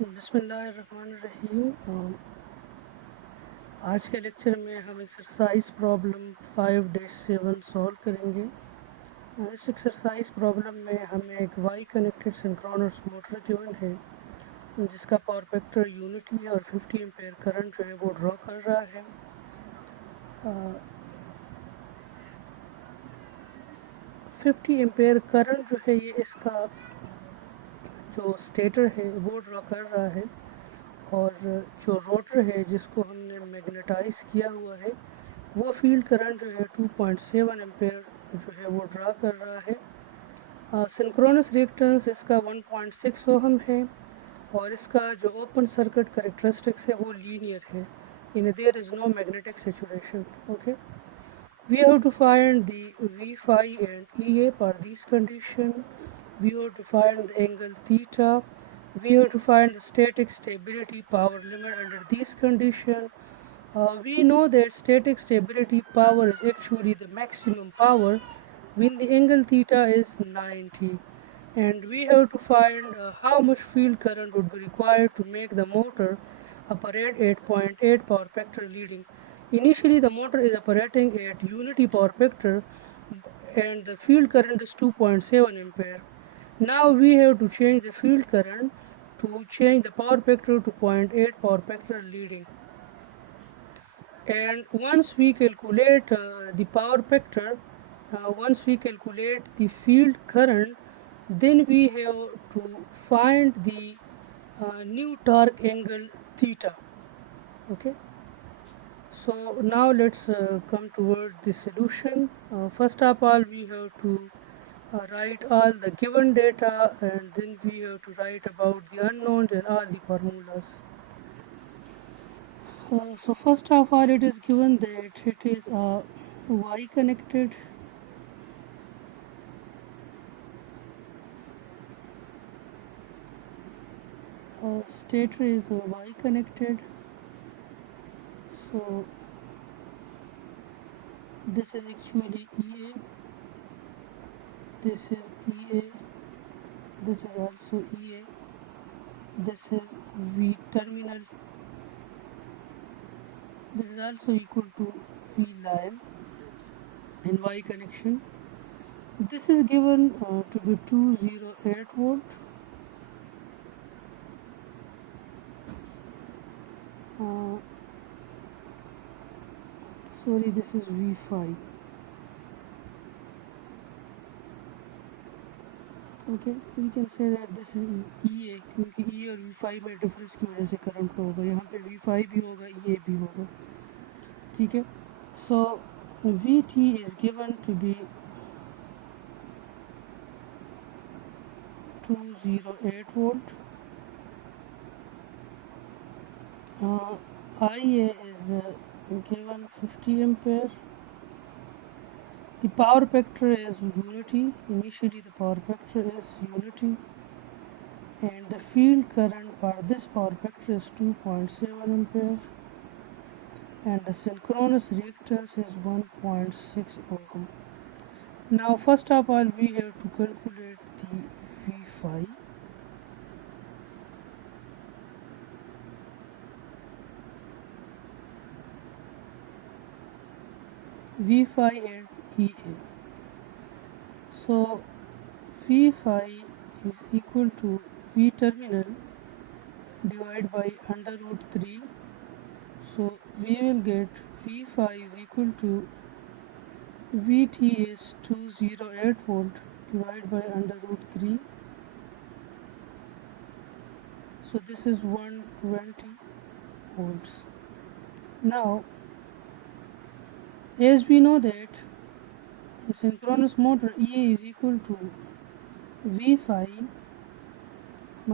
बिस्मिल्लाहिर्रहमानिर्रहीम। आज के लेक्चर में हम एक्सरसाइज प्रॉब्लम 5-7 सॉल्व करेंगे। इस एक्सरसाइज प्रॉब्लम में हमें एक Y connected synchronous motor given है जिसका पावर फैक्टर यूनिटी है और 50 एम्पेयर करंट जो है वो ड्रॉ कर रहा है। 50 एम्पेयर करंट जो है ये इसका जो स्टेटर है वो ड्रॉ कर रहा है और जो रोटर है जिसको हमने मैग्नेटाइज किया हुआ है वो फील्ड करंट जो है 2.7 एम्पेयर जो है वो ड्रा कर रहा है। सिंक्रोनस रिएक्टेंस इसका 1.6 ओहम है और इसका जो ओपन सर्किट करेक्टरिस्टिक्स है वो लीनियर है, in there is no magnetic saturation. Okay, we have to find the V phi and EA for this condition. We have to find the angle theta. We have to find the static stability power limit under this condition. We know that static stability power is actually the maximum power when the angle theta is 90, and we have to find how much field current would be required to make the motor operate at 0.8 power factor leading. Initially the motor is operating at unity power factor and the field current is 2.7 ampere. Now we have to change the field current to change the power factor to zero point 0.8 power factor leading. And once we calculate the power factor, once we calculate the field current, then we have to find the new torque angle theta. Okay, so now let's come toward the solution. First of all, we have to write all the given data, and then we have to write about the unknowns and all the formulas. So first of all, it is given that it is a Y connected stator is a Y connected. So this is actually EA, this is EA, this is also EA, this is V terminal, this is also equal to V line in Y connection. This is given to be 208 volt. Uh, Sorry, this is V5. Okay, we can say that this is E A, क्योंकि E और V five में difference की वजह से current flow होगा, यहाँ पे V five भी होगा, ई ए भी होगा। ठीक है, so V T is given to be 208 volt, I A is given 50 ampere. The power factor is unity. Initially the power factor is unity, and the field current for this power factor is 2.7 ampere, and the synchronous reactance is 1.6 ohm. Now first of all we have to calculate the V phi. V phi and EA. So V phi is equal to V terminal divided by under root 3. So we will get V phi is equal to Vt is 208 volt divided by under root 3. So this is 120 volts. Now as we know that in synchronous motor EA is equal to V phi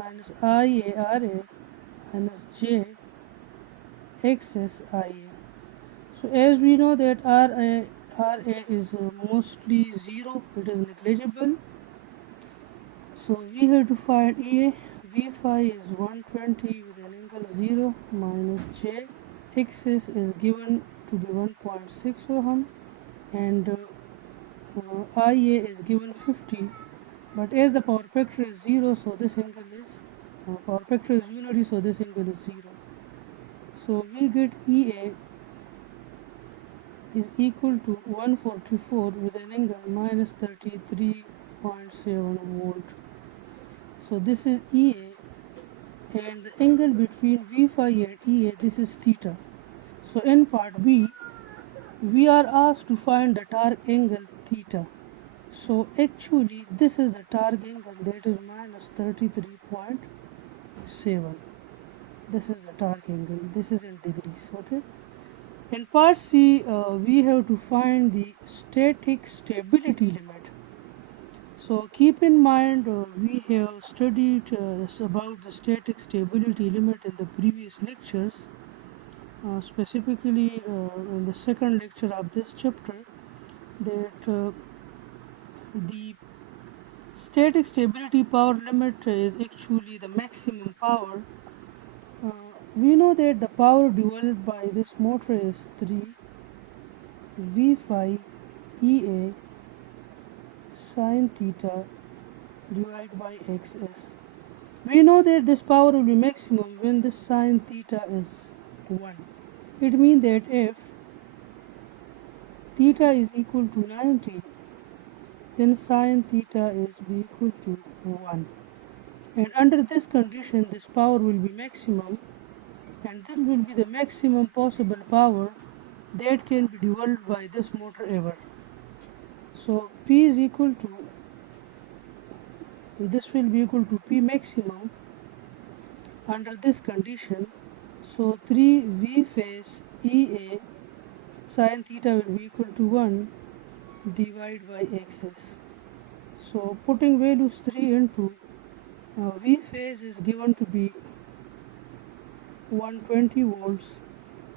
minus IARA minus J excess IA. So as we know that RA is mostly 0, it is negligible. So we have to find EA. V phi is 120 with an angle 0 minus J. Excess is given to be 1.6 ohm, and IA is given 50, but as the power factor is 0, so this angle is power factor is unity, so this angle is 0. So we get EA is equal to 144 with an angle minus 33.7 volt. So this is EA, and the angle between V phi and EA, this is theta. So in part B, we are asked to find the torque angle theta. So actually this is the torque angle, that is minus 33.7. This is the torque angle, this is in degrees. Okay. In part C, we have to find the static stability limit. So keep in mind, we have studied about the static stability limit in the previous lectures, specifically in the second lecture of this chapter, that the static stability power limit is actually the maximum power. Uh, we know that the power developed by this motor is 3 V phi EA sine theta divided by xs. We know that this power will be maximum when this sine theta is 1. It means that if theta is equal to 90, then sine theta is equal to 1. And under this condition, this power will be maximum, and this will be the maximum possible power that can be developed by this motor ever. So P is equal to, this will be equal to P maximum under this condition. So 3 V phase EA sine theta will be equal to 1 divided by xs. So putting values 3 into V phase is given to be 120 volts,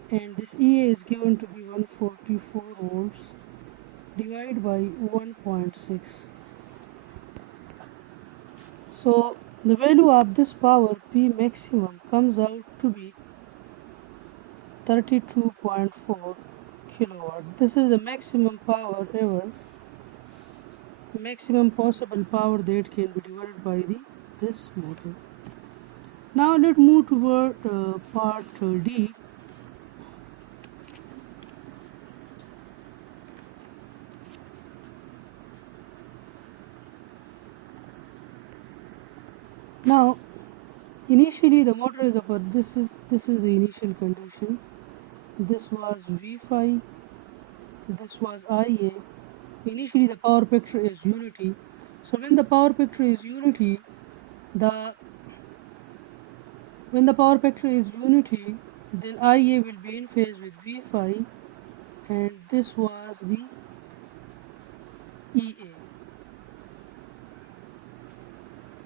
and this EA is given to be 144 volts divided by 1.6. So the value of this power P maximum comes out to be 32.4 kilowatt. This is the maximum power ever, maximum possible power that can be developed by this motor. Now let's move toward part D. Now initially the motor is upon, this is the initial condition. This was V phi, this was IA. Initially the power factor is unity. So when the power factor is unity, the when the power factor is unity, then IA will be in phase with V phi, and this was the EA,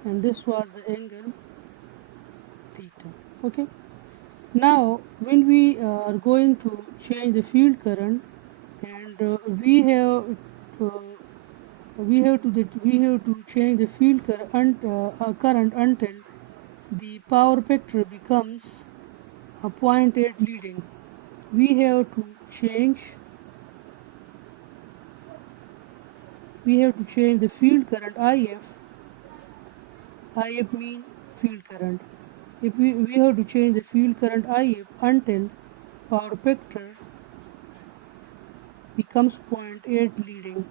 and this was the angle theta. Okay. Now when we are going to change the field current, and we have to change the field current until the power factor becomes a 0.8 leading. We have to change the field current IF. IF mean field current. If we have to change the field current IF until power factor becomes 0.8 leading.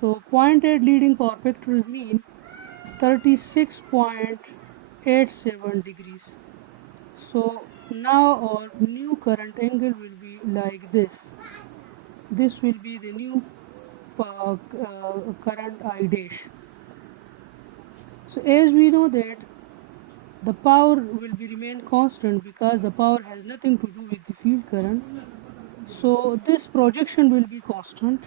So 0.8 leading power factor mean 36.87 degrees. So now our new current angle will be like this. This will be the new current I dash. So as we know that the power will be remain constant because the power has nothing to do with the field current. So this projection will be constant.